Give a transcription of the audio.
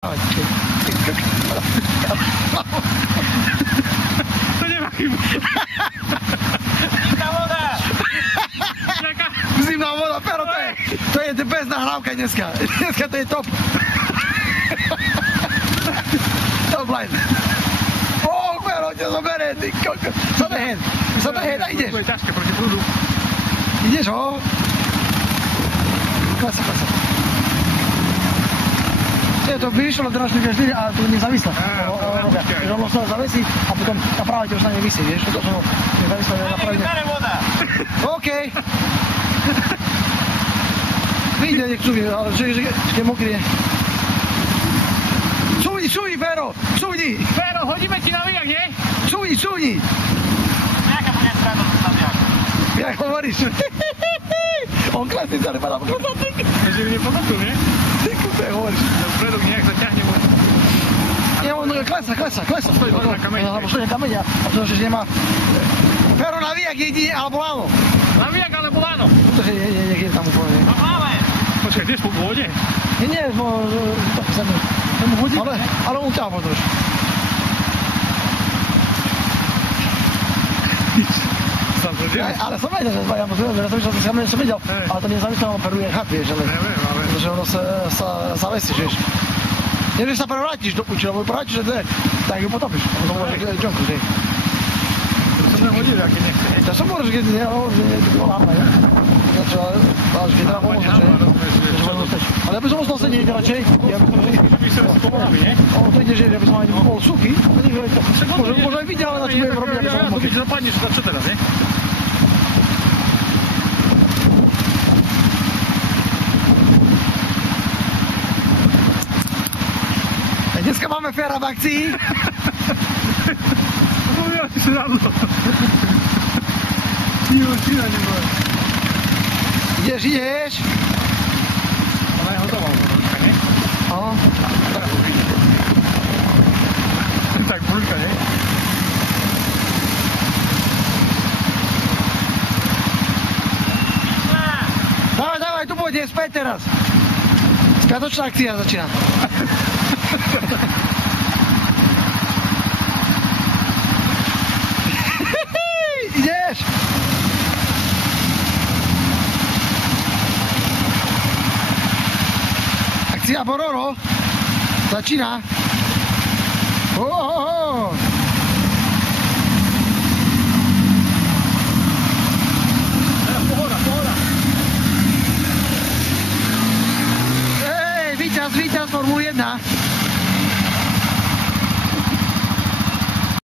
To nemá chybu. Zimná voda. Zimná voda, pero to je bez nahrávka dneska. Dneska to je top. Top line. Pero ťa zoberie, ty koko. Co to je? Co to je? Ideš? To je ťažké proti prúdu. Ideš ho? Klesa. To by išlo na teraz vždy, ale to nezávislé. Že ono sa zavesí a potom tá práva ti už na nej vysí, vieš? To som nezávislé na pravde. Voda. OK. Vidíte, nech cúvi, ale že je mokrý. Cúvni, Fero! Cúvni! Fero, hodíme ti na výjak, nie? Cúvni! Nejaká bude strana na výjak. Jak hovoríš? On klesí sa, nepadá pokladatik. Takže mi nepomohol, nie? Ty kúte hovoríš? Predok nejak zaťahne môj. Nie, on klesa. Stojí na kameň. Alebo stojí na kameň a pretože nemá... Fero na výjak jedine, alebo áno. Na výjak, alebo áno. Pretože je tam úplne. No máme. Počkaj, ty spolu v vode? Nie, to chceme. Ale on ťa podrž. Ale som vedel, že som videl, ale to nezávislé, on peruje chat, vieš, ale... Pretože ono sa zavesí, vieš. Než sa prevrátiš do kuči, lebo prevrátiš dve, tak ju potopíš. To môže džonku, že? To som nehodil, aký nechce, nie? To som môžeš, keď je to láma, ne? Ale keď teda pomôže, že? Ale ja by som ostal sedieť radšej. Ja by som s komorami, nie? Ono to ide, že ja by som ani bol suchý. Možno aj vidieť, ale na čo budem robiť, aby som mokrý. Ja dopadneš, čo teraz, nie? Dneska máme Fera v akcii. Ja si sa zadlo. Tína nebude. Ideš. Ona je hotová, nie? Áno. Tak brúška, nie? Dávaj, tu pôjde späť teraz. Spiatočná akcia začína. Ideš! Akcia Bororo začína.